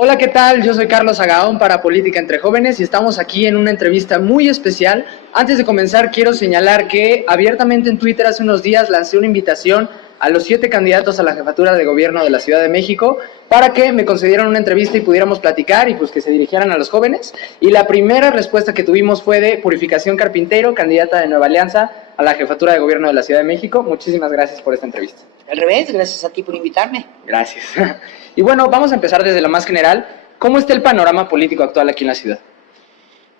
Hola, ¿qué tal? Yo soy Carlos Agaón para Política entre Jóvenes y estamos aquí en una entrevista muy especial. Antes de comenzar, quiero señalar que abiertamente en Twitter hace unos días lancé una invitación a los 7 candidatos a la jefatura de gobierno de la Ciudad de México para que me concedieran una entrevista y pudiéramos platicar y pues que se dirigieran a los jóvenes. Y la primera respuesta que tuvimos fue de Purificación Carpintero, candidata de Nueva Alianza a la jefatura de gobierno de la Ciudad de México. Muchísimas gracias por esta entrevista. Al revés, gracias a ti por invitarme. Gracias. Y bueno, vamos a empezar desde lo más general. ¿Cómo está el panorama político actual aquí en la ciudad?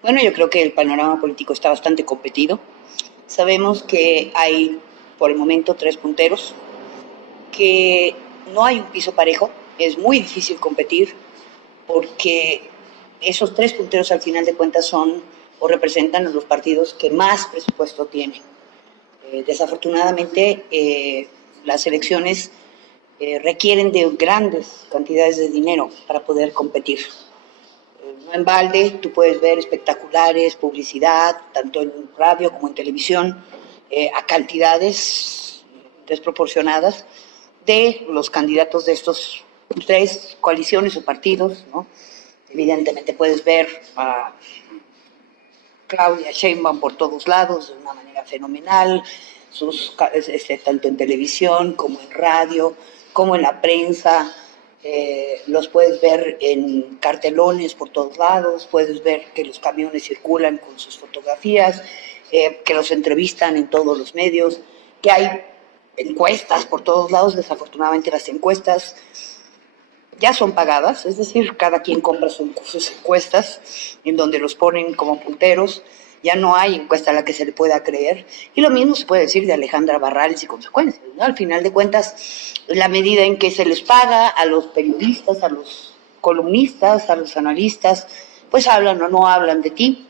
Bueno, yo creo que el panorama político está bastante competido. Sabemos que hay, por el momento, 3 punteros, que no hay un piso parejo, es muy difícil competir, porque esos 3 punteros al final de cuentas son o representan a los partidos que más presupuesto tienen. Desafortunadamente, las elecciones requieren de grandes cantidades de dinero para poder competir. No en balde, tú puedes ver espectaculares, publicidad, tanto en radio como en televisión, a cantidades desproporcionadas de los candidatos de estos 3 coaliciones o partidos, ¿no? Evidentemente puedes ver a Claudia Sheinbaum por todos lados de una manera fenomenal, tanto en televisión como en radio, como en la prensa, los puedes ver en cartelones por todos lados, puedes ver que los camiones circulan con sus fotografías, que los entrevistan en todos los medios, que hay encuestas por todos lados. Desafortunadamente las encuestas ya son pagadas, es decir, cada quien compra sus encuestas en donde los ponen como punteros. Ya no hay encuesta a la que se le pueda creer. Y lo mismo se puede decir de Alejandra Barrales y consecuencias, ¿no? Al final de cuentas, la medida en que se les paga a los periodistas, a los columnistas, a los analistas, pues hablan o no hablan de ti.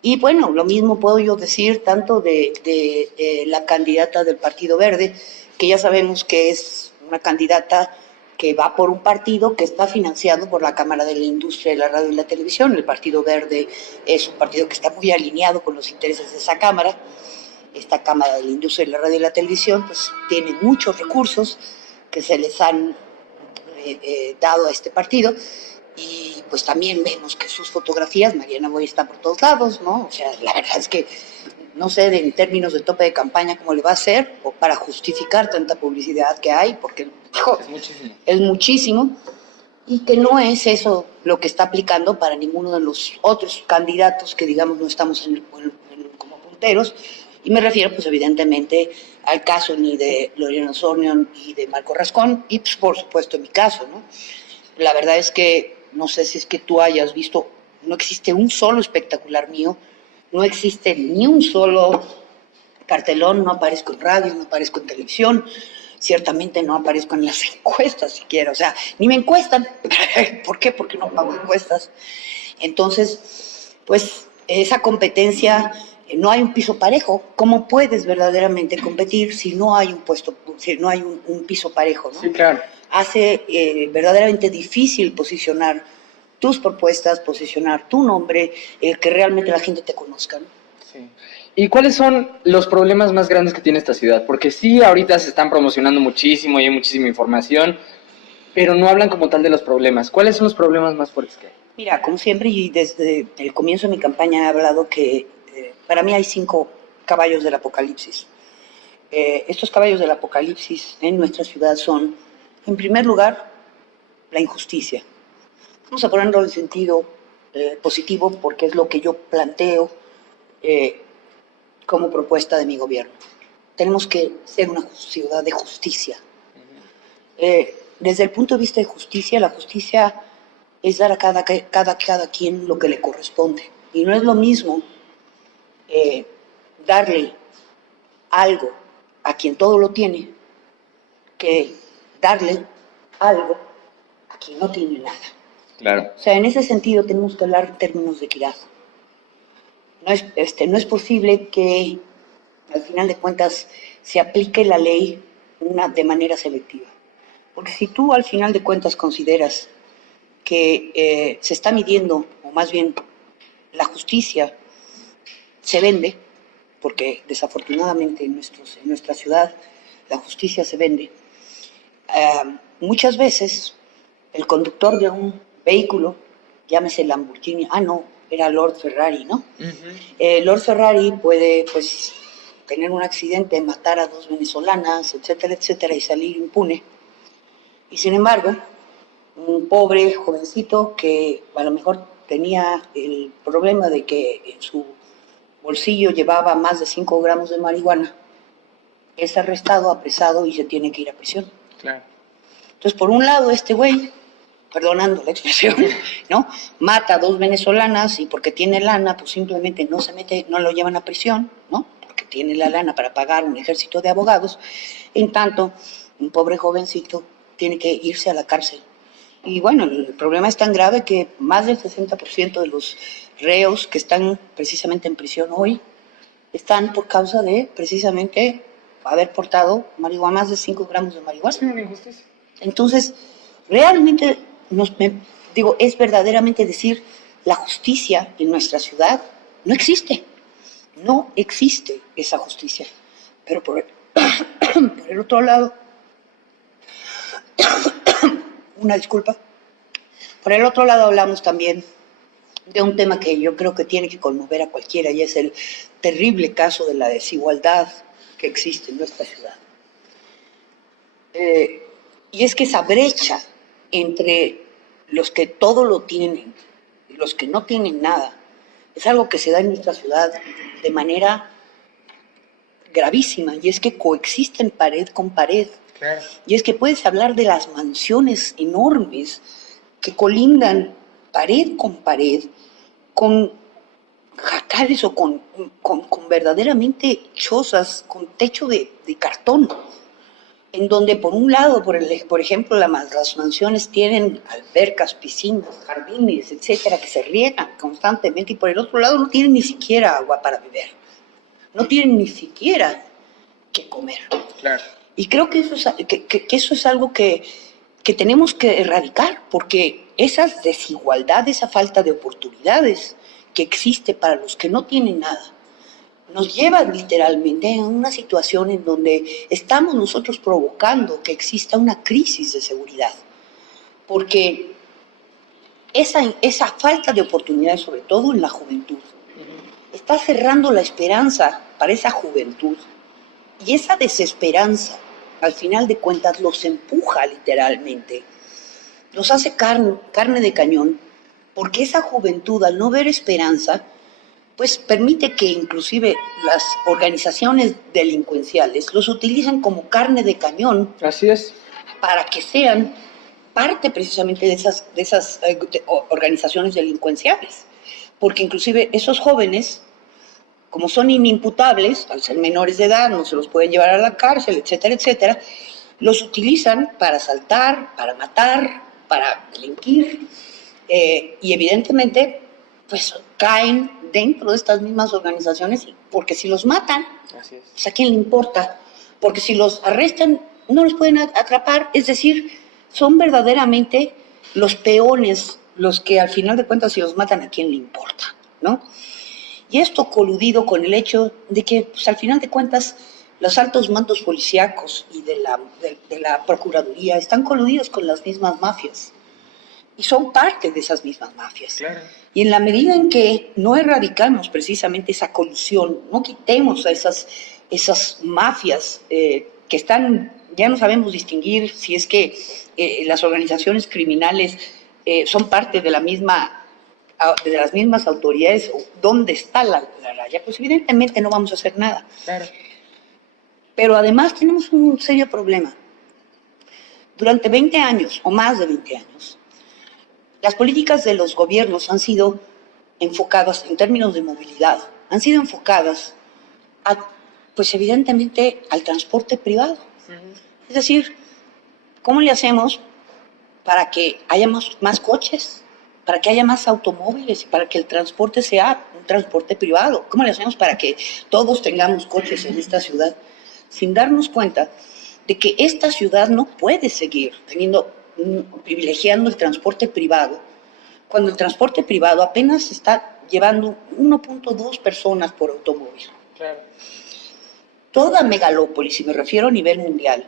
Y bueno, lo mismo puedo yo decir tanto de la candidata del Partido Verde, que ya sabemos que es una candidata que va por un partido que está financiado por la Cámara de la Industria de la Radio y la Televisión. El Partido Verde es un partido que está muy alineado con los intereses de esa Cámara. Esta Cámara de la Industria de la Radio y la Televisión pues tiene muchos recursos que se les han dado a este partido, y pues también vemos que sus fotografías, Mariana Boy está por todos lados, ¿no? O sea, la verdad es que no sé en términos de tope de campaña cómo le va a hacer o para justificar tanta publicidad que hay, porque es muchísimo, y que no es eso lo que está aplicando para ninguno de los otros candidatos que digamos no estamos como punteros. Y me refiero pues evidentemente al caso ni de Lorena Sornion y de Marco Rascón, y pues por supuesto en mi caso, ¿no? La verdad es que no sé si es que tú hayas visto, no existe un solo espectacular mío, no existe ni un solo cartelón, no aparezco en radio, no aparezco en televisión, ciertamente no aparezco en las encuestas siquiera, o sea, ni me encuestan. ¿Por qué? Porque no pago encuestas. Entonces, pues esa competencia, no hay un piso parejo. ¿Cómo puedes verdaderamente competir si no hay si no hay un piso parejo, ¿no? Sí, claro. Hace verdaderamente difícil posicionar tus propuestas, posicionar tu nombre, que realmente la gente te conozca, ¿no? Sí. ¿Y cuáles son los problemas más grandes que tiene esta ciudad? Porque sí, ahorita se están promocionando muchísimo y hay muchísima información, pero no hablan como tal de los problemas. ¿Cuáles son los problemas más fuertes que hay? Mira, como siempre y desde el comienzo de mi campaña he hablado que para mí hay 5 caballos del apocalipsis. Estos caballos del apocalipsis en nuestra ciudad son, en primer lugar, la injusticia. Vamos a ponerlo en sentido positivo porque es lo que yo planteo como propuesta de mi gobierno. Tenemos que ser una ciudad de justicia. Desde el punto de vista de justicia, la justicia es dar a cada quien lo que le corresponde. Y no es lo mismo darle algo a quien todo lo tiene que darle algo a quien no tiene nada. Claro. O sea, en ese sentido tenemos que hablar en términos de equidad. No es posible que, al final de cuentas, se aplique la ley de manera selectiva. Porque si tú, al final de cuentas, consideras que se está midiendo, o más bien la justicia se vende, porque desafortunadamente en nuestra ciudad la justicia se vende, muchas veces el conductor de un vehículo, llámese Lamborghini, no, era Lord Ferrari, ¿no? Uh-huh. Lord Ferrari puede, pues, tener un accidente, matar a 2 venezolanas, etcétera, etcétera, y salir impune. Y sin embargo, un pobre jovencito que a lo mejor tenía el problema de que en su bolsillo llevaba más de 5 gramos de marihuana, es arrestado, apresado y se tiene que ir a prisión. Claro. Entonces, por un lado, este güey, perdonando la expresión, ¿no? Mata a 2 venezolanas y porque tiene lana, pues simplemente no se mete, no lo llevan a prisión, ¿no? Porque tiene la lana para pagar un ejército de abogados. En tanto, un pobre jovencito tiene que irse a la cárcel. Y bueno, el problema es tan grave que más del 60% de los reos que están precisamente en prisión hoy están por causa de precisamente haber portado marihuana, más de 5 gramos de marihuana. Sí, una injusticia. Entonces, realmente, es verdaderamente decir, la justicia en nuestra ciudad no existe. No existe esa justicia. Pero por el otro lado, una disculpa, por el otro lado hablamos también de un tema que yo creo que tiene que conmover a cualquiera, y es el terrible caso de la desigualdad que existe en nuestra ciudad. Y es que esa brecha entre los que todo lo tienen y los que no tienen nada es algo que se da en nuestra ciudad de manera gravísima, y es que coexisten pared con pared. Claro. Y es que puedes hablar de las mansiones enormes que colindan pared con pared con jacales o con verdaderamente chozas con techo de cartón, en donde por un lado, por ejemplo, las mansiones tienen albercas, piscinas, jardines, etcétera, que se riegan constantemente, y por el otro lado no tienen ni siquiera agua para beber, no tienen ni siquiera que comer. Claro. Y creo que eso es algo que tenemos que erradicar, porque esas desigualdades, esa falta de oportunidades que existe para los que no tienen nada, nos lleva literalmente a una situación en donde estamos nosotros provocando que exista una crisis de seguridad, porque esa falta de oportunidades, sobre todo en la juventud, está cerrando la esperanza para esa juventud, y esa desesperanza, al final de cuentas, los empuja literalmente, los hace carne de cañón, porque esa juventud, al no ver esperanza, pues permite que inclusive las organizaciones delincuenciales los utilicen como carne de cañón. Así es. Para que sean parte precisamente de esas organizaciones delincuenciales. Porque inclusive esos jóvenes, como son inimputables, al ser menores de edad, no se los pueden llevar a la cárcel, etcétera, etcétera, los utilizan para asaltar, para matar, para delinquir, y evidentemente pues caen dentro de estas mismas organizaciones, porque si los matan, pues ¿a quién le importa? Porque si los arrestan, no los pueden atrapar, es decir, son verdaderamente los peones los que al final de cuentas, si los matan, ¿a quién le importa? ¿No? Y esto coludido con el hecho de que, pues, al final de cuentas, los altos mandos policíacos y de la Procuraduría están coludidos con las mismas mafias. Y son parte de esas mismas mafias. Claro. Y en la medida en que no erradicamos precisamente esa colusión, no quitemos a esas mafias que están, ya no sabemos distinguir si es que las organizaciones criminales son parte de las mismas autoridades, o dónde está la raya, pues evidentemente no vamos a hacer nada. Claro. Pero además tenemos un serio problema. Durante 20 años, o más de 20 años, las políticas de los gobiernos han sido enfocadas, en términos de movilidad, han sido enfocadas pues evidentemente al transporte privado. Uh-huh. Es decir, ¿cómo le hacemos para que haya más coches, para que haya más automóviles y para que el transporte sea un transporte privado? ¿Cómo le hacemos para que todos tengamos coches en esta ciudad? Sin darnos cuenta de que esta ciudad no puede seguir privilegiando el transporte privado, cuando el transporte privado apenas está llevando 1.2 personas por automóvil. Claro. Toda megalópolis, y me refiero a nivel mundial,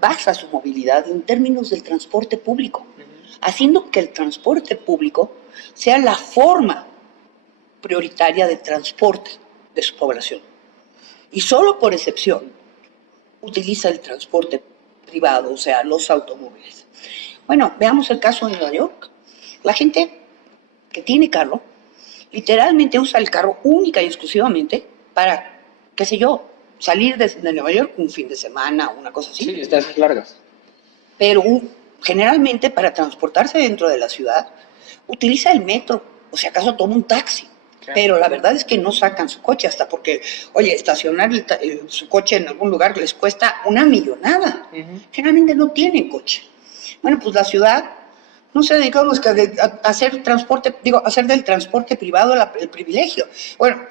basa su movilidad en términos del transporte público. Uh-huh. haciendo que el transporte público sea la forma prioritaria de transporte de su población. Y solo por excepción utiliza el transporte privado, o sea, los automóviles. Bueno, veamos el caso de Nueva York. La gente que tiene carro, literalmente usa el carro única y exclusivamente para, qué sé yo, salir de Nueva York un fin de semana, una cosa así. Sí, distancias largas. Pero generalmente para transportarse dentro de la ciudad utiliza el metro, o si acaso toma un taxi. Claro. Pero la verdad es que no sacan su coche hasta porque, oye, estacionar su coche en algún lugar les cuesta una millonada. Generalmente no tienen coche. Bueno, pues la ciudad no se dedica a hacer transporte, hacer del transporte privado el privilegio. Bueno,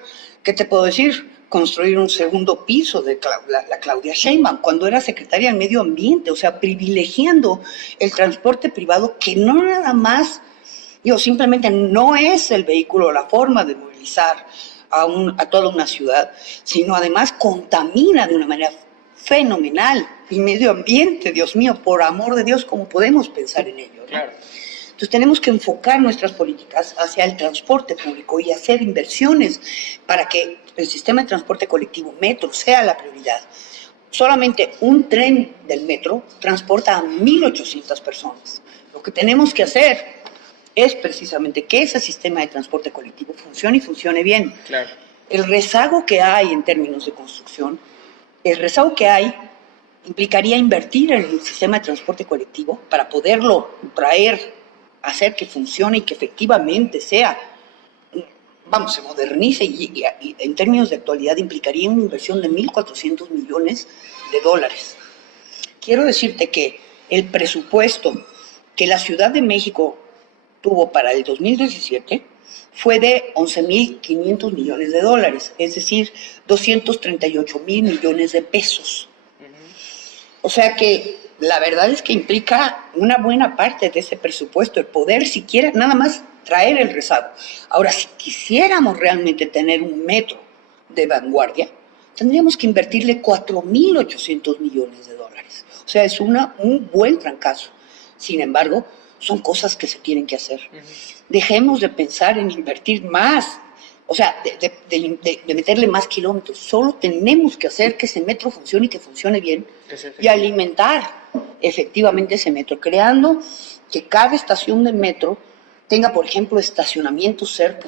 ¿qué te puedo decir? Construir un segundo piso de la Claudia Sheinbaum cuando era secretaria del Medio Ambiente, o sea, privilegiando el transporte privado que no nada más, simplemente no es el vehículo, la forma de movilizar a toda una ciudad, sino además contamina de una manera fenomenal el medio ambiente, Dios mío, por amor de Dios, ¿cómo podemos pensar en ello? ¿No? Claro. Entonces tenemos que enfocar nuestras políticas hacia el transporte público y hacer inversiones para que el sistema de transporte colectivo, metro, sea la prioridad. Solamente un tren del metro transporta a 1.800 personas. Lo que tenemos que hacer es precisamente que ese sistema de transporte colectivo funcione y funcione bien. Claro. El rezago que hay en términos de construcción, implicaría invertir en el sistema de transporte colectivo para poderlo traer, hacer que funcione y que efectivamente sea, se modernice y en términos de actualidad implicaría una inversión de $1.400 millones. Quiero decirte que el presupuesto que la Ciudad de México tuvo para el 2017 fue de $11.500 millones, es decir, 238,000 millones de pesos. O sea que la verdad es que implica una buena parte de ese presupuesto, el poder siquiera nada más traer el rezago. Ahora, si quisiéramos realmente tener un metro de vanguardia, tendríamos que invertirle $4.800 millones. O sea, es un buen trancazo. Sin embargo, son cosas que se tienen que hacer. Dejemos de pensar en invertir más, o sea, de meterle más kilómetros. Solo tenemos que hacer que ese metro funcione y que funcione bien y alimentar efectivamente ese metro, creando que cada estación del metro tenga, por ejemplo, estacionamiento cerca.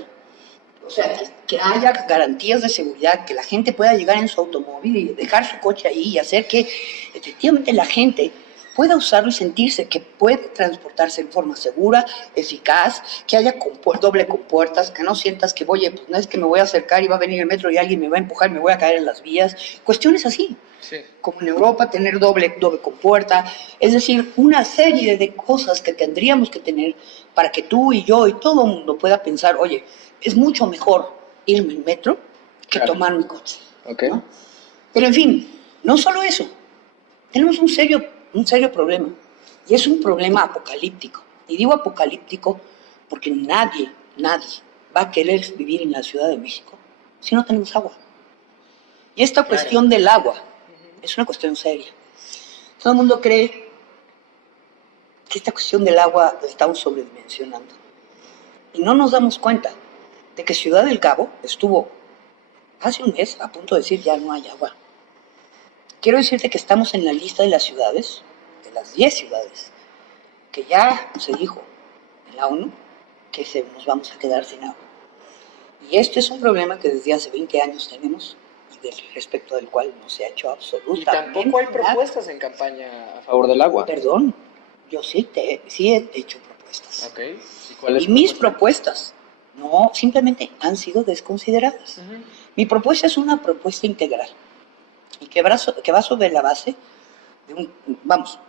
O sea, que haya garantías de seguridad, que la gente pueda llegar en su automóvil y dejar su coche ahí y hacer que efectivamente la gente pueda usarlo y sentirse que puede transportarse en forma segura, eficaz, que haya doble compuertas, que no sientas que, oye, pues no es que me voy a acercar y va a venir el metro y alguien me va a empujar y me voy a caer en las vías. Cuestiones así. Sí. Como en Europa, tener doble compuerta. Es decir, una serie de cosas que tendríamos que tener para que tú y yo y todo el mundo pueda pensar, oye, es mucho mejor irme en metro que tomar mi coche. Okay. ¿No? Pero en fin, no solo eso. Tenemos un serio problema, y es un problema apocalíptico. Y digo apocalíptico porque nadie va a querer vivir en la Ciudad de México si no tenemos agua. Y esta cuestión del agua es una cuestión seria. Todo el mundo cree que esta cuestión del agua la estamos sobredimensionando. Y no nos damos cuenta de que Ciudad del Cabo estuvo hace un mes a punto de decir ya no hay agua. Quiero decirte que estamos en la lista de las ciudades, de las 10 ciudades, que ya se dijo en la ONU que nos vamos a quedar sin agua. Y esto es un problema que desde hace 20 años tenemos y respecto del cual no se ha hecho absolutamente nada. Y tampoco hay propuestas en campaña a favor del agua. Perdón, yo sí he hecho propuestas. Okay. ¿Y cuáles? Y mis propuestas no, simplemente han sido desconsideradas. Mi propuesta es una propuesta integral. Y que va sobre la base de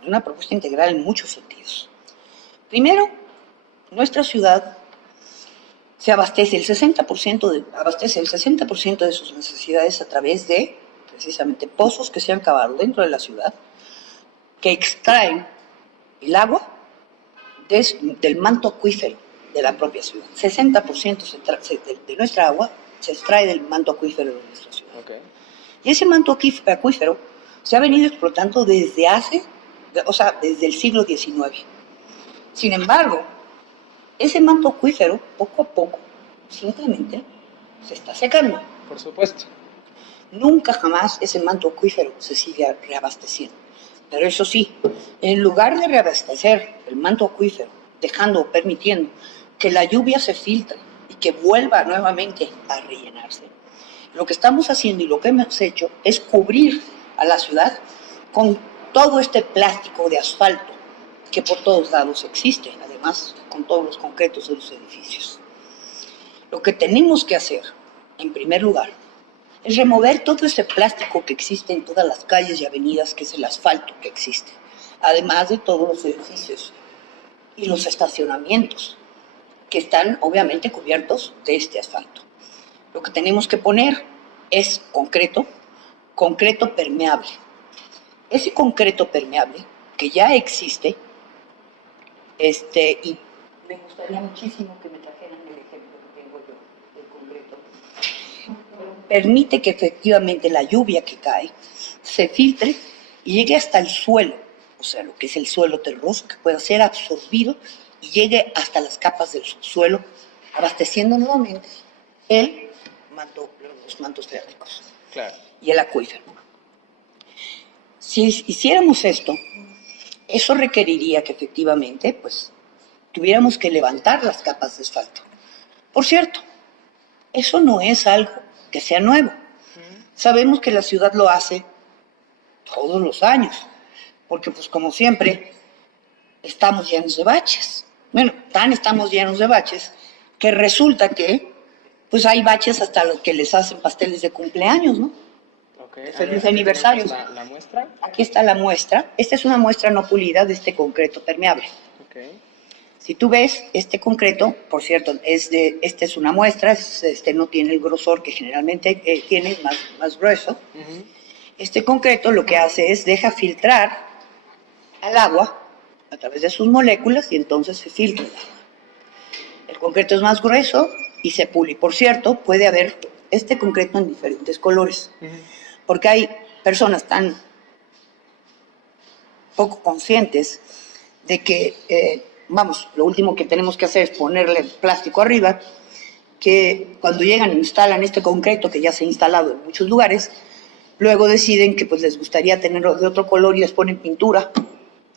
una propuesta integral en muchos sentidos. Primero, nuestra ciudad se abastece el 60% de sus necesidades a través de, precisamente, pozos que se han cavado dentro de la ciudad, que extraen el agua del manto acuífero de la propia ciudad. 60% de nuestra agua se extrae del manto acuífero de nuestra ciudad. Okay. Y ese manto acuífero se ha venido explotando desde el siglo XIX. Sin embargo, ese manto acuífero, poco a poco, simplemente se está secando. Por supuesto. Nunca jamás ese manto acuífero se sigue reabasteciendo. Pero eso sí, en lugar de reabastecer el manto acuífero, dejando o permitiendo que la lluvia se filtre y que vuelva nuevamente a rellenarse, lo que estamos haciendo y lo que hemos hecho es cubrir a la ciudad con todo este plástico de asfalto que por todos lados existe, además con todos los concretos de los edificios. Lo que tenemos que hacer, en primer lugar, es remover todo ese plástico que existe en todas las calles y avenidas, que es el asfalto que existe, además de todos los edificios y los estacionamientos, que están obviamente cubiertos de este asfalto. Lo que tenemos que poner es concreto permeable. Ese concreto permeable que ya existe, y me gustaría muchísimo que me trajeran el ejemplo que tengo yo del concreto, permite que efectivamente la lluvia que cae se filtre y llegue hasta el suelo, o sea, lo que es el suelo terroso, que pueda ser absorbido y llegue hasta las capas del subsuelo, abasteciendo nuevamente los mantos freáticos. Claro. Y el acuífero. Si hiciéramos esto, eso requeriría que efectivamente, pues, tuviéramos que levantar las capas de asfalto. Por cierto, eso no es algo que sea nuevo. Sabemos que la ciudad lo hace todos los años, porque pues como siempre, estamos llenos de baches. Bueno, estamos llenos de baches que resulta que pues hay baches hasta los que les hacen pasteles de cumpleaños, ¿no? Okay. Feliz aniversario. ¿La muestra? Aquí está la muestra. Esta es una muestra no pulida de este concreto permeable. Okay. Si tú ves, este concreto, por cierto, esta es una muestra, no tiene el grosor que generalmente tiene, más grueso. Uh-huh. Este concreto lo que hace es deja filtrar al agua a través de sus moléculas y entonces se filtra el agua. El concreto es más grueso y se pule. Por cierto, puede haber este concreto en diferentes colores, uh-huh, porque hay personas tan poco conscientes de que, lo último que tenemos que hacer es ponerle plástico arriba, que cuando llegan e instalan este concreto que ya se ha instalado en muchos lugares, luego deciden que pues les gustaría tenerlo de otro color y les ponen pintura,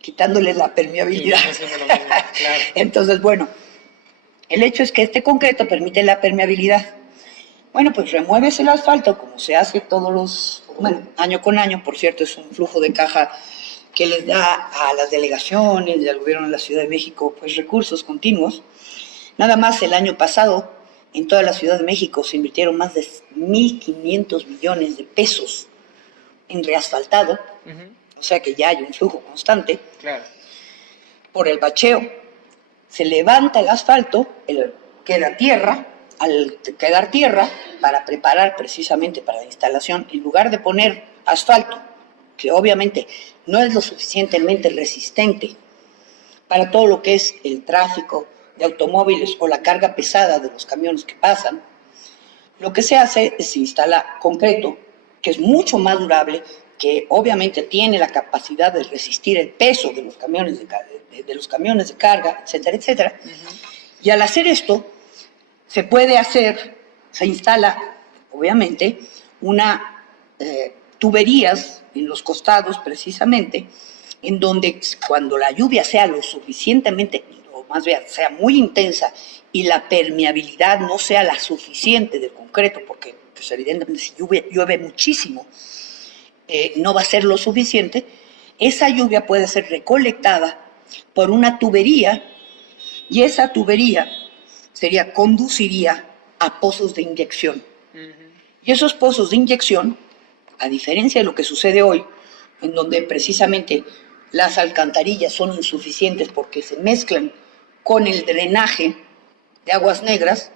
quitándole la permeabilidad. Sí, claro. Entonces, bueno, el hecho es que este concreto permite la permeabilidad. Bueno, pues remueves el asfalto como se hace año con año. Por cierto, es un flujo de caja que les da a las delegaciones y al gobierno de la Ciudad de México pues recursos continuos. Nada más el año pasado, en toda la Ciudad de México se invirtieron más de 1.500 millones de pesos en reasfaltado, uh-huh, o sea que ya hay un flujo constante. Claro. Por el bacheo, se levanta el asfalto, queda tierra, al quedar tierra, para preparar precisamente para la instalación, en lugar de poner asfalto, que obviamente no es lo suficientemente resistente para todo lo que es el tráfico de automóviles o la carga pesada de los camiones que pasan, lo que se hace es se instala concreto, que es mucho más durable, que obviamente tiene la capacidad de resistir el peso de los camiones de carga, etcétera, etcétera. Uh-huh. Y al hacer esto, se instala, obviamente, tuberías en los costados, precisamente, en donde cuando la lluvia sea lo suficientemente, o más bien sea muy intensa, y la permeabilidad no sea la suficiente del concreto, porque pues, evidentemente si llueve muchísimo, no va a ser lo suficiente, esa lluvia puede ser recolectada por una tubería, y esa tubería conduciría a pozos de inyección. Uh-huh. Y esos pozos de inyección, a diferencia de lo que sucede hoy, en donde precisamente las alcantarillas son insuficientes porque se mezclan con el drenaje de aguas negras,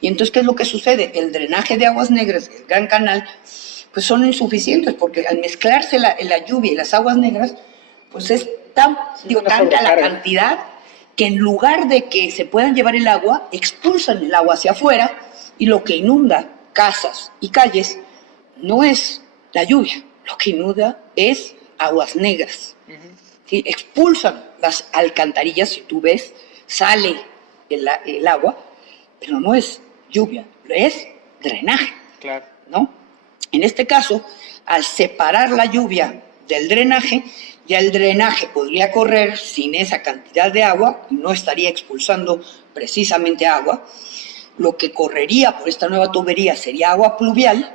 y entonces, ¿qué es lo que sucede? El drenaje de aguas negras, el Gran Canal, pues son insuficientes, porque al mezclarse la lluvia y las aguas negras, pues es tanta la cantidad que en lugar de que se puedan llevar el agua, expulsan el agua hacia afuera, y lo que inunda casas y calles no es la lluvia, lo que inunda es aguas negras. Uh-huh. ¿sí? Expulsan las alcantarillas, si tú ves, sale el agua, pero no es lluvia, es drenaje. Claro. ¿No? En este caso, al separar la lluvia del drenaje, ya el drenaje podría correr sin esa cantidad de agua y no estaría expulsando precisamente agua. Lo que correría por esta nueva tubería sería agua pluvial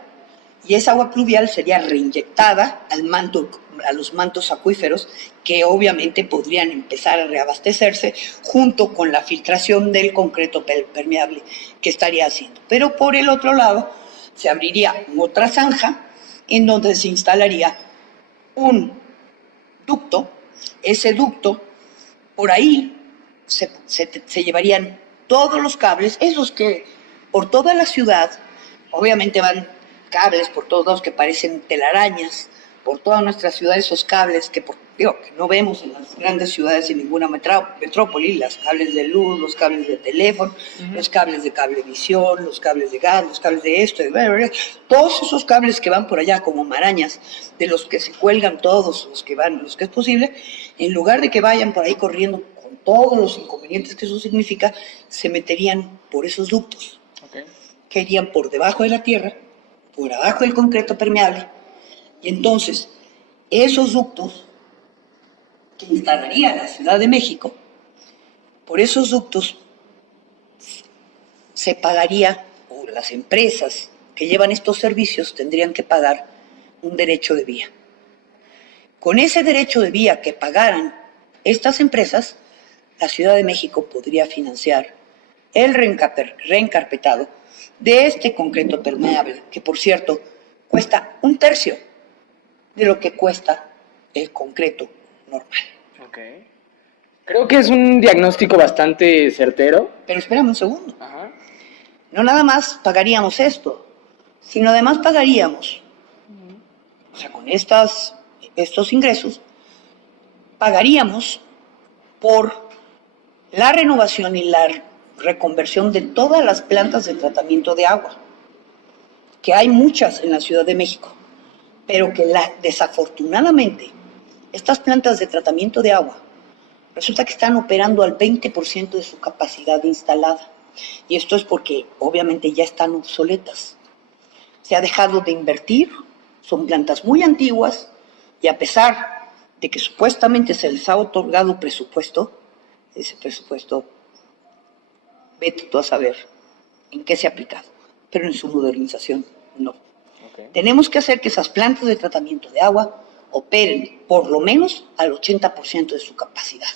y esa agua pluvial sería reinyectada a los mantos acuíferos que obviamente podrían empezar a reabastecerse junto con la filtración del concreto permeable que estaría haciendo. Pero por el otro lado, se abriría otra zanja en donde se instalaría un ducto. Ese ducto, por ahí se llevarían todos los cables, esos que por toda la ciudad, obviamente van cables por todos lados que parecen telarañas, por toda nuestra ciudad esos cables que no vemos en las grandes ciudades en ninguna metrópoli, los cables de luz, los cables de teléfono, los cables de cablevisión, los cables de gas, los cables de esto, todos esos cables que van por allá como marañas, de los que se cuelgan todos, los que es posible, en lugar de que vayan por ahí corriendo con todos los inconvenientes que eso significa, se meterían por esos ductos, que irían por debajo de la tierra, por abajo del concreto permeable, y entonces esos ductos que instalaría la Ciudad de México, por esos ductos se pagaría, o las empresas que llevan estos servicios tendrían que pagar un derecho de vía. Con ese derecho de vía que pagaran estas empresas, la Ciudad de México podría financiar el reencarpetado de este concreto permeable, que por cierto cuesta 1/3 de lo que cuesta el concreto normal. Okay. Creo que es un diagnóstico bastante certero. Pero espérame un segundo. Ajá. No nada más pagaríamos esto, sino además pagaríamos, o sea, con estos ingresos, pagaríamos por la renovación y la reconversión de todas las plantas de tratamiento de agua, que hay muchas en la Ciudad de México, pero que desafortunadamente estas plantas de tratamiento de agua resulta que están operando al 20% de su capacidad instalada. Y esto es porque obviamente ya están obsoletas. Se ha dejado de invertir, son plantas muy antiguas y a pesar de que supuestamente se les ha otorgado presupuesto, ese presupuesto, vete tú a saber en qué se ha aplicado, pero en su modernización no. Okay. Tenemos que hacer que esas plantas de tratamiento de agua operen por lo menos al 80% de su capacidad,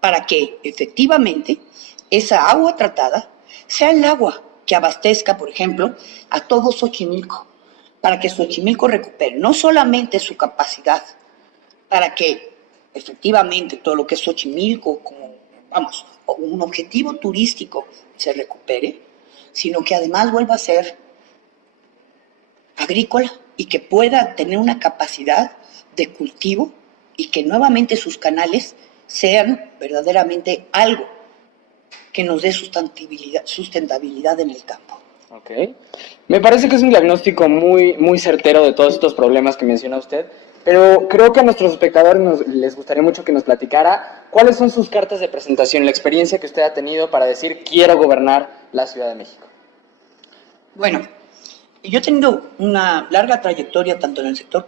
para que efectivamente esa agua tratada sea el agua que abastezca, por ejemplo, a todo Xochimilco, para que Xochimilco recupere no solamente su capacidad, para que efectivamente todo lo que es Xochimilco, como, un objetivo turístico se recupere, sino que además vuelva a ser agrícola y que pueda tener una capacidad de cultivo y que nuevamente sus canales sean verdaderamente algo que nos dé sustentabilidad en el campo. Okay. Me parece que es un diagnóstico muy, muy certero de todos estos problemas que menciona usted, pero creo que a nuestros espectadores les gustaría mucho que nos platicara cuáles son sus cartas de presentación, la experiencia que usted ha tenido para decir quiero gobernar la Ciudad de México. Bueno, yo he tenido una larga trayectoria tanto en el sector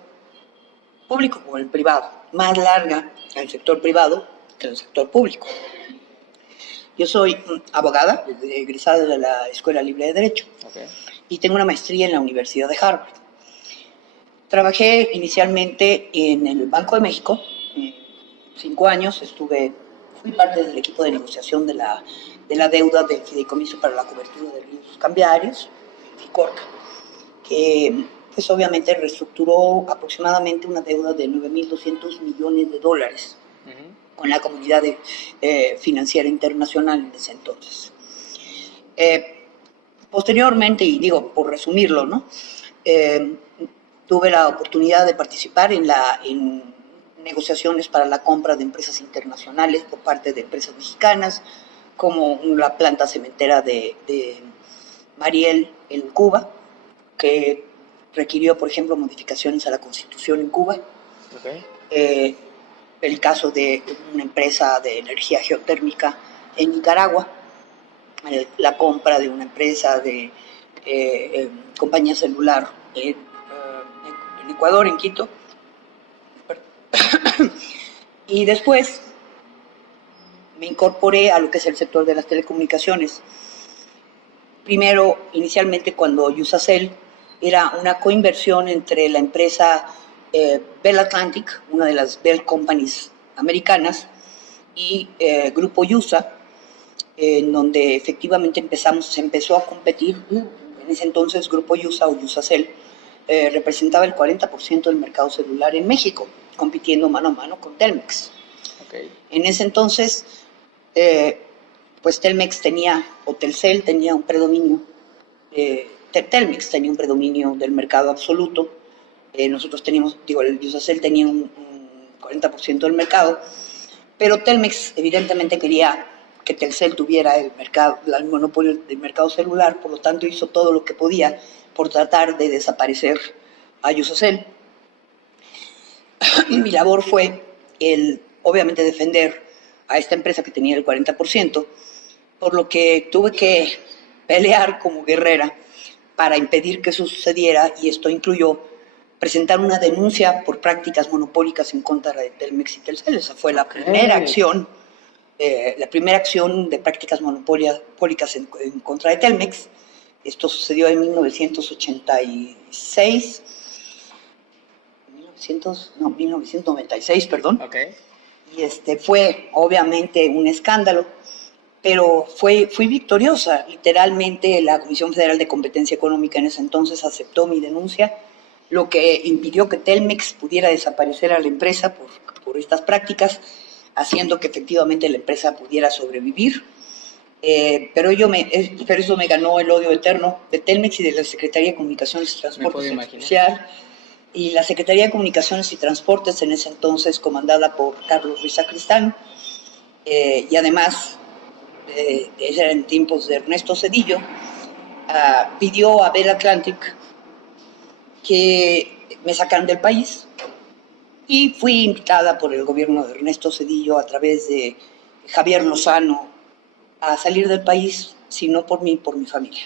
público como en el privado, más larga en el sector privado que en el sector público. Yo soy abogada, egresada de la Escuela Libre de Derecho, y tengo una maestría en la Universidad de Harvard. Trabajé inicialmente en el Banco de México, 5 años, fui parte del equipo de negociación de la deuda del Fideicomiso para la Cobertura de Riesgos Cambiarios, FICORCA, que pues obviamente reestructuró aproximadamente una deuda de $9,200 millones con la comunidad financiera internacional en ese entonces. Posteriormente, y digo por resumirlo, ¿no? Tuve la oportunidad de participar en negociaciones para la compra de empresas internacionales por parte de empresas mexicanas, como la planta cementera de Mariel en Cuba, que requirió, por ejemplo, modificaciones a la Constitución en Cuba. el caso de una empresa de energía geotérmica en Nicaragua, la compra de una empresa de compañía celular en Ecuador, en Quito. Y después me incorporé a lo que es el sector de las telecomunicaciones. Primero, inicialmente cuando Usacell era una coinversión entre la empresa Bell Atlantic, una de las Bell Companies americanas, y Grupo USA, en donde efectivamente se empezó a competir. En ese entonces Grupo USA o Usacell representaba el 40% del mercado celular en México, compitiendo mano a mano con Telmex. Okay. En ese entonces, pues Telmex tenía, o Telcel tenía un predominio, Telmex tenía un predominio del mercado absoluto. Nosotros teníamos, el Usacell tenía un 40% del mercado, pero Telmex evidentemente quería que Telcel tuviera el monopolio del mercado celular, por lo tanto hizo todo lo que podía por tratar de desaparecer a Usacell. Mi labor fue obviamente defender a esta empresa que tenía el 40%, por lo que tuve que pelear como guerrera para impedir que eso sucediera, y esto incluyó presentar una denuncia por prácticas monopólicas en contra de Telmex y Telcel. Esa fue la primera acción de prácticas monopólicas en contra de Telmex. Esto sucedió en 1996, perdón. Okay. Y fue obviamente un escándalo, pero fui victoriosa. Literalmente la Comisión Federal de Competencia Económica en ese entonces aceptó mi denuncia, lo que impidió que Telmex pudiera desaparecer a la empresa por estas prácticas, haciendo que efectivamente la empresa pudiera sobrevivir. Pero eso me ganó el odio eterno de Telmex y de la Secretaría de Comunicaciones y Transportes en especial. Y la Secretaría de Comunicaciones y Transportes, en ese entonces comandada por Carlos Ruiz Sacristán, y además, en tiempos de Ernesto Zedillo, pidió a Bell Atlantic que me sacaran del país, y fui invitada por el gobierno de Ernesto Zedillo a través de Javier Lozano a salir del país, sino por mí, por mi familia.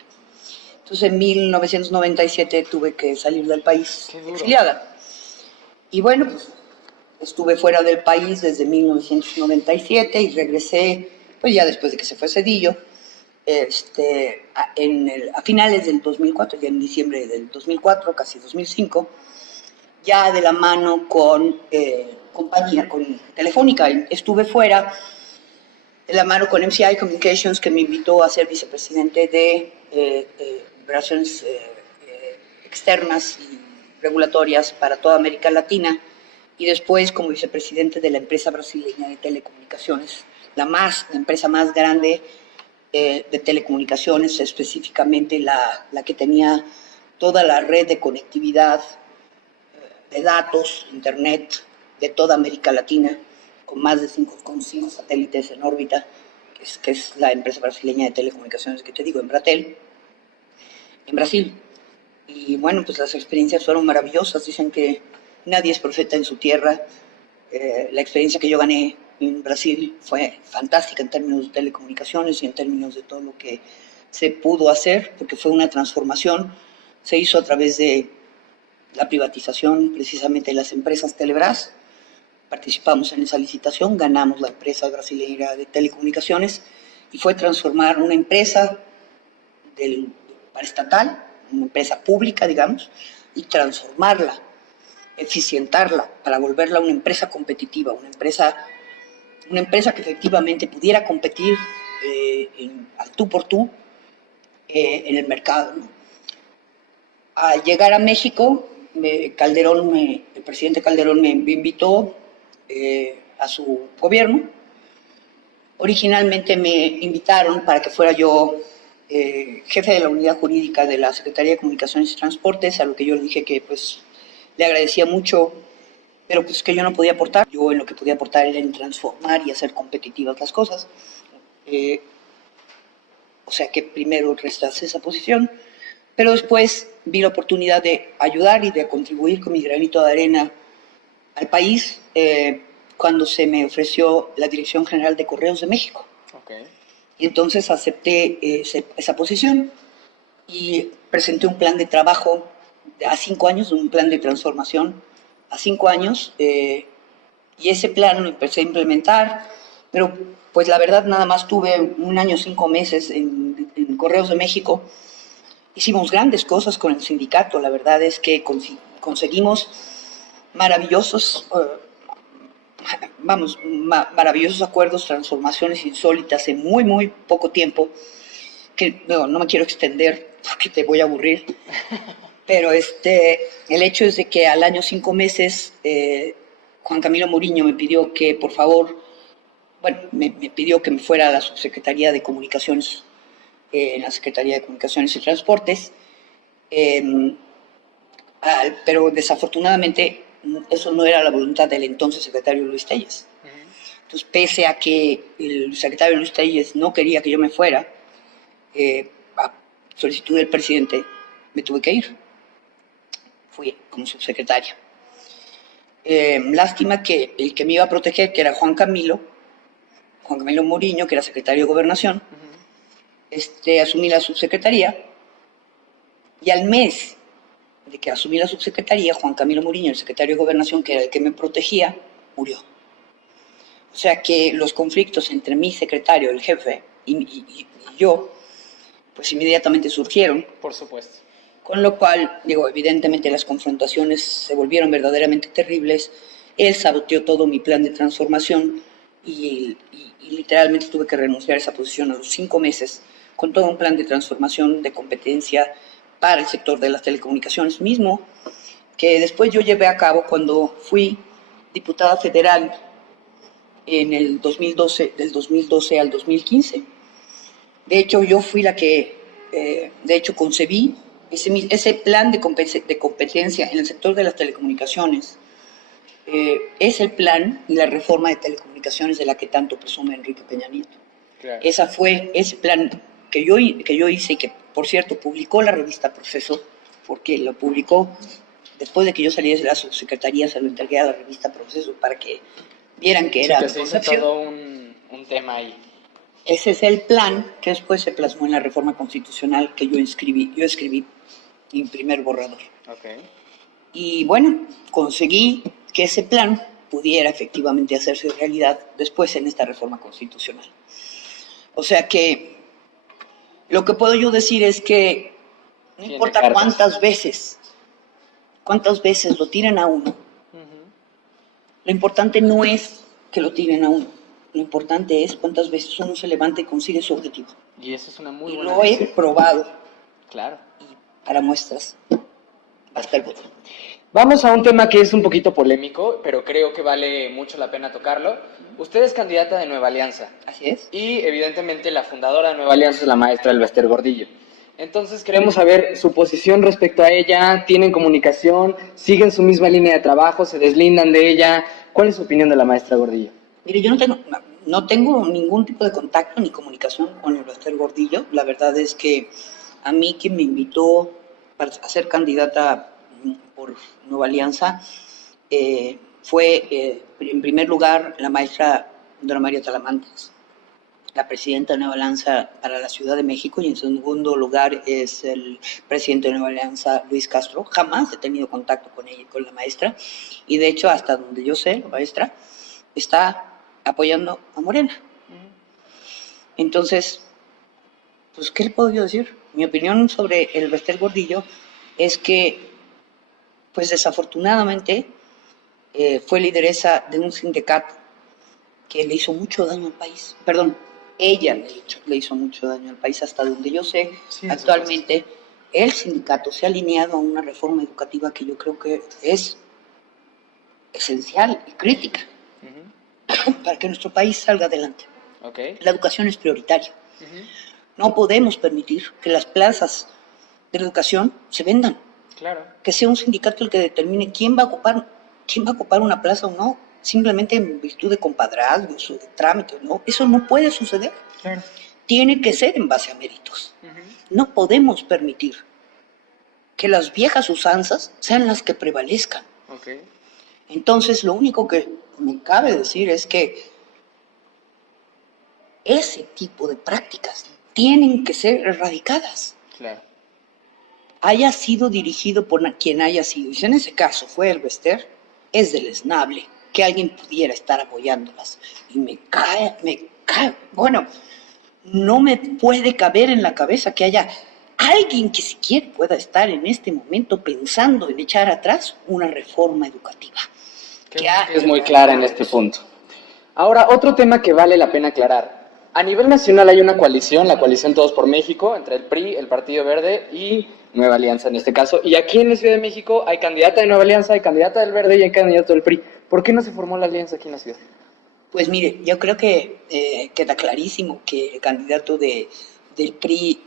Entonces en 1997 tuve que salir del país exiliada. Y bueno, pues estuve fuera del país desde 1997 y regresé, pues ya después de que se fue Zedillo, a finales del 2004, ya en diciembre del 2004, casi 2005, ya de la mano con compañía, con Telefónica. Estuve fuera de la mano con MCI Communications, que me invitó a ser vicepresidente de Relaciones Externas y Regulatorias para toda América Latina, y después como vicepresidente de la empresa brasileña de telecomunicaciones, la empresa más grande de telecomunicaciones, específicamente la que tenía toda la red de conectividad de datos, internet, de toda América Latina, con más de 5 satélites en órbita, que es la empresa brasileña de telecomunicaciones que te digo, Embratel, en Brasil. Y bueno, pues las experiencias fueron maravillosas. Dicen que nadie es profeta en su tierra. La experiencia que yo gané en Brasil fue fantástica en términos de telecomunicaciones y en términos de todo lo que se pudo hacer, porque fue una transformación. Se hizo a través de la privatización precisamente de las empresas Telebras. Participamos en esa licitación, ganamos la empresa brasileña de telecomunicaciones, y fue transformar una empresa paraestatal, una empresa pública, digamos, y transformarla, eficientarla para volverla una empresa competitiva, una empresa que efectivamente pudiera competir al tú por tú en el mercado, ¿no? Al llegar a México, el presidente Calderón me invitó a su gobierno. Originalmente me invitaron para que fuera yo jefe de la unidad jurídica de la Secretaría de Comunicaciones y Transportes, a lo que yo le dije que pues le agradecía mucho, pero pues que yo no podía aportar. Yo en lo que podía aportar era en transformar y hacer competitivas las cosas. O sea que primero rechacé esa posición, pero después vi la oportunidad de ayudar y de contribuir con mi granito de arena al país, cuando se me ofreció la Dirección General de Correos de México. Okay. Y entonces acepté esa posición y presenté un plan de trabajo a 5 años, un plan de transformación a 5 años, y ese plan lo empecé a implementar, pero pues la verdad nada más tuve 1 año, 5 meses en Correos de México. Hicimos grandes cosas con el sindicato, la verdad es que conseguimos maravillosos, maravillosos acuerdos, transformaciones insólitas en muy, muy poco tiempo, que no me quiero extender porque te voy a aburrir, pero el hecho es de que al año 5 meses Juan Camilo Muriño me pidió que, por favor, me pidió que me fuera a la subsecretaría de Comunicaciones, en la Secretaría de Comunicaciones y Transportes, pero desafortunadamente eso no era la voluntad del entonces secretario Luis Telles. Entonces, pese a que el secretario Luis Telles no quería que yo me fuera, a solicitud del presidente, me tuve que ir. Fui como subsecretaria. Lástima que el que me iba a proteger, que era Juan Camilo Muriño, que era secretario de Gobernación, asumí la subsecretaría, y al mes de que asumí la subsecretaría, Juan Camilo Muriño, el secretario de Gobernación, que era el que me protegía, murió. O sea que los conflictos entre mi secretario, el jefe, y yo, pues inmediatamente surgieron. Por supuesto. Con lo cual, evidentemente las confrontaciones se volvieron verdaderamente terribles. Él saboteó todo mi plan de transformación y literalmente tuve que renunciar a esa posición a los 5 meses, con todo un plan de transformación de competencia para el sector de las telecomunicaciones mismo, que después yo llevé a cabo cuando fui diputada federal en el 2012, del 2012 al 2015. De hecho, yo fui la que, concebí ese plan de competencia en el sector de las telecomunicaciones. Es el plan y la reforma de telecomunicaciones de la que tanto presume Enrique Peña Nieto. Claro. Ese plan que yo hice y que, por cierto, publicó la revista Proceso, porque lo publicó después de que yo salí de la subsecretaría, se lo entregué a la revista Proceso para que vieran que era... Se hizo todo un tema ahí. Ese es el plan que después se plasmó en la reforma constitucional que yo escribí en primer borrador. Okay. Y bueno, conseguí que ese plan pudiera efectivamente hacerse realidad después en esta reforma constitucional. O sea que lo que puedo yo decir es que no importa cuántas veces lo tiren a uno, lo importante no es que lo tiren a uno, lo importante es cuántas veces uno se levanta y consigue su objetivo. Y eso es una muy buena lección. Y lo he probado. Claro. Y para muestras, hasta el voto. Vamos a un tema que es un poquito polémico, pero creo que vale mucho la pena tocarlo. Usted es candidata de Nueva Alianza. Así es. Y evidentemente la fundadora de Nueva Alianza es la maestra Elbester Gordillo. Entonces queremos saber su posición respecto a ella. ¿Tienen comunicación? ¿Siguen su misma línea de trabajo? ¿Se deslindan de ella? ¿Cuál es su opinión de la maestra Gordillo? Mire, yo no tengo ningún tipo de contacto ni comunicación con Elbester Gordillo. La verdad es que a mí quien me invitó para ser candidata por Nueva Alianza fue en primer lugar la maestra Dora María Talamantes, la presidenta de Nueva Alianza para la Ciudad de México, y en segundo lugar es el presidente de Nueva Alianza, Luis Castro. Jamás he tenido contacto con ella, con la maestra, y de hecho hasta donde yo sé, la maestra está apoyando a Morena. Entonces, pues, ¿qué le puedo yo decir? Mi opinión sobre Elbester Gordillo es que, pues desafortunadamente, fue lideresa de un sindicato que le hizo mucho daño al país. Perdón, ella le hizo mucho daño al país, hasta donde yo sé. Sí, actualmente el sindicato se ha alineado a una reforma educativa que yo creo que es esencial y crítica para que nuestro país salga adelante. Okay. La educación es prioritaria. No podemos permitir que las plazas de la educación se vendan. Claro. Que sea un sindicato el que determine quién va a ocupar una plaza o no, simplemente en virtud de compadrazgos o de trámites, ¿no? Eso no puede suceder. Claro. Tiene que ser en base a méritos. No podemos permitir que las viejas usanzas sean las que prevalezcan. Okay. Entonces, lo único que me cabe decir es que ese tipo de prácticas tienen que ser erradicadas. Claro. Haya sido dirigido por quien haya sido. Y si en ese caso fue el Bester, es deleznable que alguien pudiera estar apoyándolas. Y me cae, bueno, no me puede caber en la cabeza que haya alguien que siquiera pueda estar en este momento pensando en echar atrás una reforma educativa. Que es muy clara en este punto. Ahora, otro tema que vale la pena aclarar. A nivel nacional hay una coalición, la coalición Todos por México, entre el PRI, el Partido Verde y Nueva Alianza en este caso. Y aquí en la Ciudad de México hay candidata de Nueva Alianza, hay candidata del Verde y hay candidato del PRI. ¿Por qué no se formó la alianza aquí en la ciudad? Pues mire, yo creo que queda clarísimo que el candidato del PRI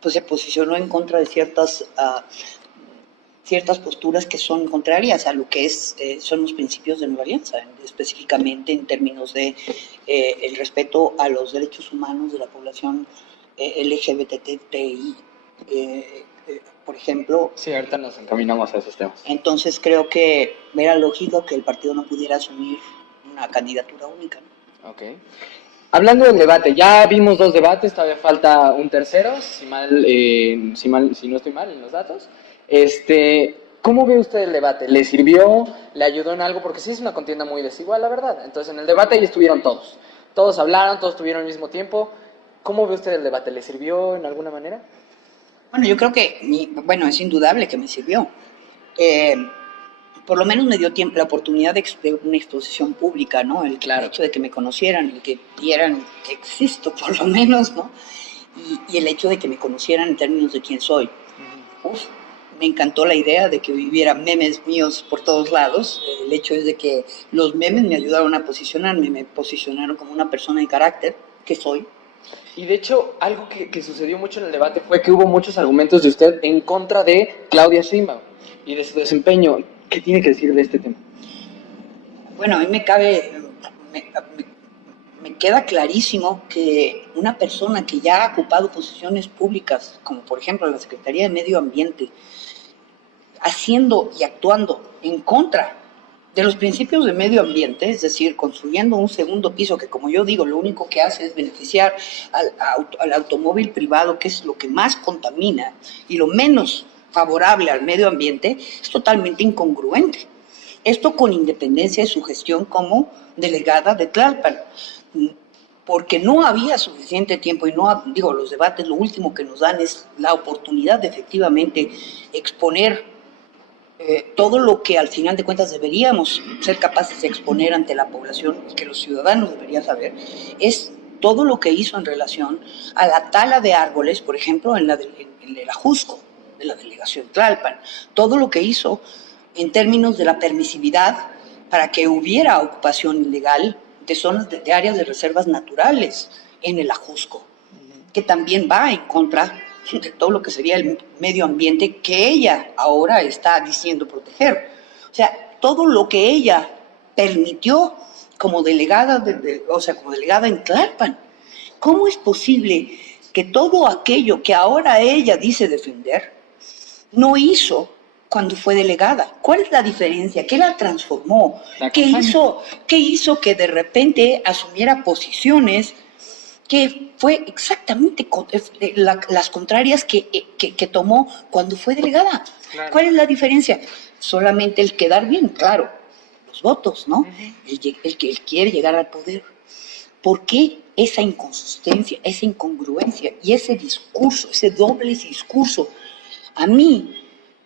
pues se posicionó en contra de ciertas posturas que son contrarias a lo que son los principios de Nueva Alianza, específicamente en términos de el respeto a los derechos humanos de la población LGBTI, por ejemplo. Sí, ahorita nos encaminamos a esos temas. Entonces creo que era lógico que el partido no pudiera asumir una candidatura única, ¿no? Ok. Hablando del debate, ya vimos 2 debates, todavía falta un tercero, si no estoy mal en los datos. ¿Cómo ve usted el debate? ¿Le sirvió? ¿Le ayudó en algo? Porque sí es una contienda muy desigual, la verdad. Entonces, en el debate ahí estuvieron todos. Todos hablaron, todos tuvieron el mismo tiempo. ¿Cómo ve usted el debate? ¿Le sirvió en alguna manera? Bueno, yo creo que, es indudable que me sirvió. Por lo menos me dio tiempo, la oportunidad de una exposición pública, ¿no? El hecho de que me conocieran, el que vieran que existo, por lo menos, ¿no? Y el hecho de que me conocieran en términos de quién soy. Me encantó la idea de que hubiera memes míos por todos lados. El hecho es de que los memes me ayudaron a posicionarme, me posicionaron como una persona de carácter, que soy. Y de hecho, algo que sucedió mucho en el debate fue que hubo muchos argumentos de usted en contra de Claudia Sheinbaum y de su desempeño. ¿Qué tiene que decir de este tema? Bueno, a mí me queda clarísimo que una persona que ya ha ocupado posiciones públicas, como por ejemplo la Secretaría de Medio Ambiente, haciendo y actuando en contra de los principios de medio ambiente, es decir, construyendo un segundo piso que, como yo digo, lo único que hace es beneficiar al automóvil privado, que es lo que más contamina y lo menos favorable al medio ambiente, es totalmente incongruente. Esto con independencia de su gestión como delegada de Tlalpan, porque no había suficiente tiempo y los debates lo último que nos dan es la oportunidad de efectivamente exponer todo lo que al final de cuentas deberíamos ser capaces de exponer ante la población y que los ciudadanos deberían saber, es todo lo que hizo en relación a la tala de árboles, por ejemplo, en el Ajusco, de la delegación Tlalpan, todo lo que hizo en términos de la permisividad para que hubiera ocupación ilegal de zonas de áreas de reservas naturales en el Ajusco, que también va en contra de todo lo que sería el medio ambiente que ella ahora está diciendo proteger. O sea, todo lo que ella permitió como delegada, como delegada en Tlalpan. ¿Cómo es posible que todo aquello que ahora ella dice defender no hizo cuando fue delegada? ¿Cuál es la diferencia? ¿Qué la transformó? ¿Qué hizo que de repente asumiera posiciones que fue exactamente las contrarias que tomó cuando fue delegada? Claro. ¿Cuál es la diferencia? Solamente el quedar bien, claro, los votos, ¿no? El que él quiere llegar al poder. ¿Por qué esa inconsistencia, esa incongruencia y ese discurso, ese doble discurso? A mí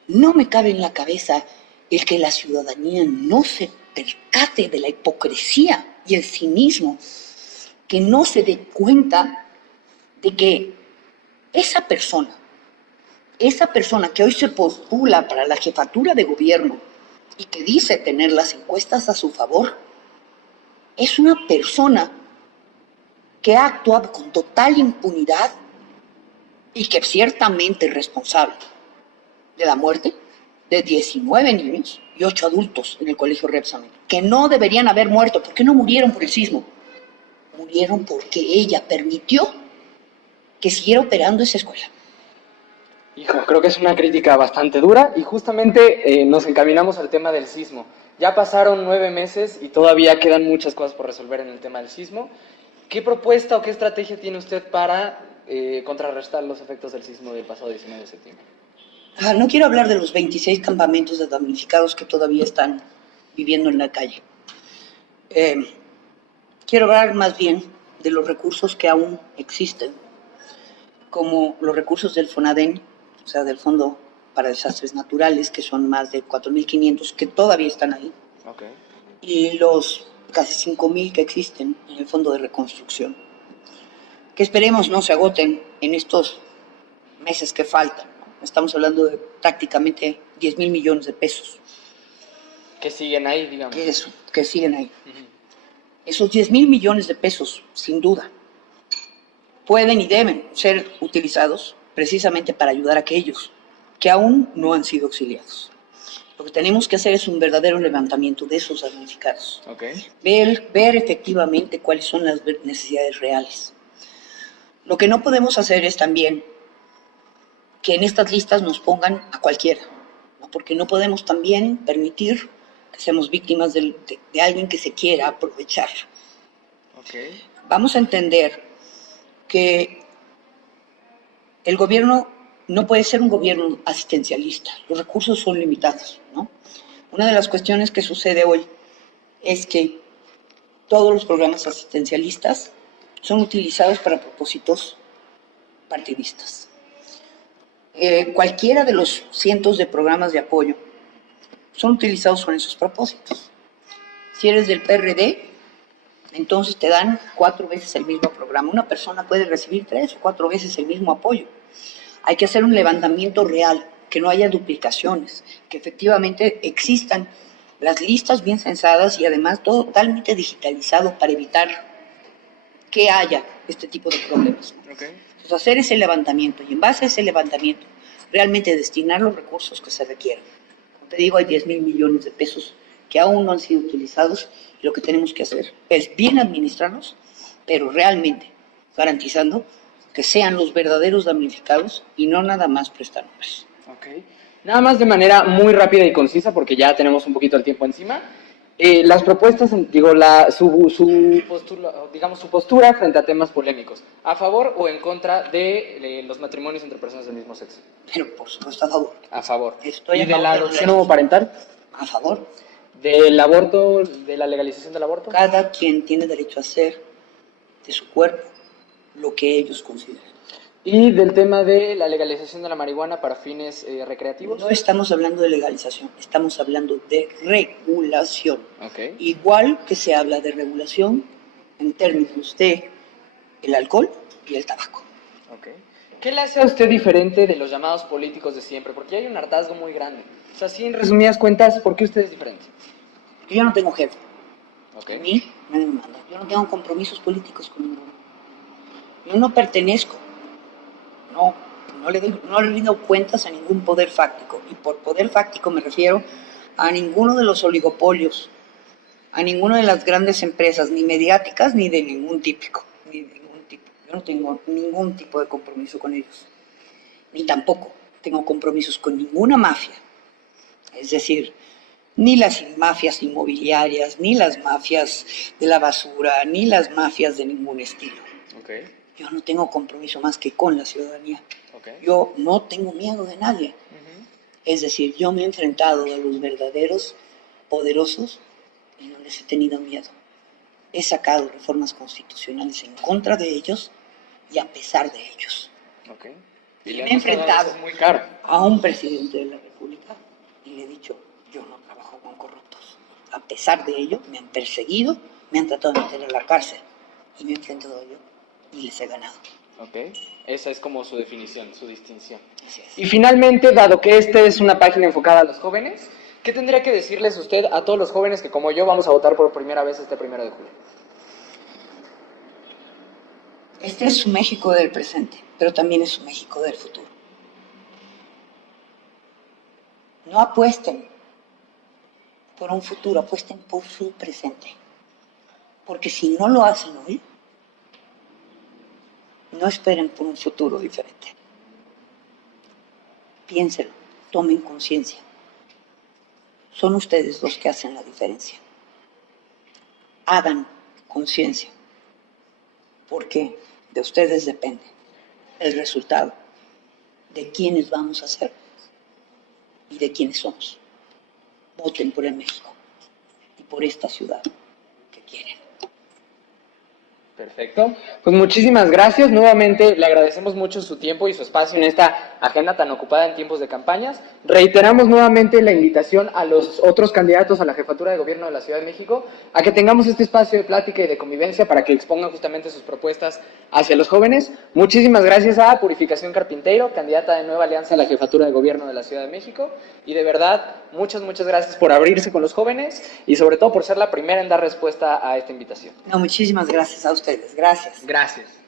no me cabe en la cabeza el que la ciudadanía no se percate de la hipocresía y el cinismo, que no se dé cuenta de que esa persona que hoy se postula para la jefatura de gobierno y que dice tener las encuestas a su favor, es una persona que ha actuado con total impunidad y que ciertamente es responsable de la muerte de 19 niños y 8 adultos en el colegio Repsamen, que no deberían haber muerto. ¿Por qué no murieron por el sismo? Murieron porque ella permitió que siguiera operando esa escuela. Hijo, creo que es una crítica bastante dura y justamente nos encaminamos al tema del sismo. Ya pasaron 9 meses y todavía quedan muchas cosas por resolver en el tema del sismo. ¿Qué propuesta o qué estrategia tiene usted para contrarrestar los efectos del sismo del pasado 19 de septiembre? No quiero hablar de los 26 campamentos de damnificados que todavía están viviendo en la calle. Quiero hablar más bien de los recursos que aún existen, como los recursos del FONADEN, o sea, del Fondo para Desastres Naturales, que son más de 4.500 que todavía están ahí, Okay. y los casi 5.000 que existen en el Fondo de Reconstrucción, que esperemos no se agoten en estos meses que faltan. Estamos hablando de prácticamente 10.000 millones de pesos. Que siguen ahí, digamos. Que siguen ahí. Esos 10.000 millones de pesos, sin duda, pueden y deben ser utilizados precisamente para ayudar a aquellos que aún no han sido auxiliados. Lo que tenemos que hacer es un verdadero levantamiento de esos damnificados. Okay. Ver efectivamente cuáles son las necesidades reales. Lo que no podemos hacer es también que en estas listas nos pongan a cualquiera, ¿no? Porque no podemos también permitir que seamos víctimas de alguien que se quiera aprovechar. Okay. Vamos a entender que el gobierno no puede ser un gobierno asistencialista, los recursos son limitados, ¿no? Una de las cuestiones que sucede hoy es que todos los programas asistencialistas son utilizados para propósitos partidistas. Cualquiera de los cientos de programas de apoyo son utilizados con esos propósitos. Si eres del PRD, entonces te dan 4 veces el mismo programa. Una persona puede recibir 3 o 4 veces el mismo apoyo. Hay que hacer un levantamiento real, que no haya duplicaciones, que efectivamente existan las listas bien censadas y además todo totalmente digitalizado para evitar que haya este tipo de problemas. Okay. Entonces, hacer ese levantamiento y en base a ese levantamiento realmente destinar los recursos que se requieren. Como te digo, hay 10.000 millones de pesos que aún no han sido utilizados y lo que tenemos que hacer es bien administrarlos, pero realmente garantizando que sean los verdaderos damnificados y no nada más prestadores. Okay. Nada más de manera muy rápida y concisa, porque ya tenemos un poquito el tiempo encima. Las propuestas, digo, su postura frente a temas polémicos, ¿a favor o en contra de los matrimonios entre personas del mismo sexo? Pero por supuesto a favor. A favor. Estoy ¿Y a de favor la de los adopción derechos. homoparental? A favor. ¿Del aborto, de la legalización del aborto? Cada quien tiene derecho a hacer de su cuerpo lo que ellos consideren. ¿Y del tema de la legalización de la marihuana para fines recreativos? No estamos hablando de legalización, estamos hablando de regulación. Okay. Igual que se habla de regulación en términos de el alcohol y el tabaco. Okay. ¿Qué le hace a usted diferente de los llamados políticos de siempre? Porque hay un hartazgo muy grande. O sea, así en resumidas cuentas, ¿por qué usted es diferente? Yo no tengo jefe. Okay. A mí me mandan. Yo no tengo compromisos políticos con ninguno. Yo no pertenezco. No le rindo cuentas a ningún poder fáctico. Y por poder fáctico me refiero a ninguno de los oligopolios, a ninguna de las grandes empresas, ni mediáticas, ni de ningún tipo. Yo no tengo ningún tipo de compromiso con ellos. Ni tampoco tengo compromisos con ninguna mafia. Es decir, ni las mafias inmobiliarias, ni las mafias de la basura, ni las mafias de ningún estilo. Okay. Yo no tengo compromiso más que con la ciudadanía. Okay. Yo no tengo miedo de nadie. Es decir, yo me he enfrentado a los verdaderos poderosos y no les he tenido miedo. He sacado reformas constitucionales en contra de ellos y a pesar de ellos. Okay. Y me he enfrentado muy caro a un presidente de la República y le he dicho, yo no trabajo con corruptos. A pesar de ello, me han perseguido, me han tratado de meter en la cárcel y me he enfrentado a ello y les he ganado. Ok, esa es como su definición, su distinción. Así es. Y finalmente, dado que esta es una página enfocada a los jóvenes, ¿qué tendría que decirles usted a todos los jóvenes que como yo vamos a votar por primera vez este 1 de julio? Este es su México del presente, pero también es su México del futuro. No apuesten por un futuro, apuesten por su presente. Porque si no lo hacen hoy, no esperen por un futuro diferente. piénselo, tomen conciencia. Son ustedes los que hacen la diferencia. Hagan conciencia, porque de ustedes depende el resultado de quiénes vamos a ser y de quiénes somos. Voten por el México y por esta ciudad que quieren. Perfecto. Pues muchísimas gracias. Nuevamente le agradecemos mucho su tiempo y su espacio en esta agenda tan ocupada en tiempos de campañas. Reiteramos nuevamente la invitación a los otros candidatos a la jefatura de gobierno de la Ciudad de México a que tengamos este espacio de plática y de convivencia para que expongan justamente sus propuestas hacia los jóvenes. Muchísimas gracias a Purificación Carpinteiro, candidata de Nueva Alianza a la jefatura de gobierno de la Ciudad de México. Y de verdad, muchas gracias por abrirse con los jóvenes y sobre todo por ser la primera en dar respuesta a esta invitación. No, muchísimas gracias a ustedes. Gracias. Gracias.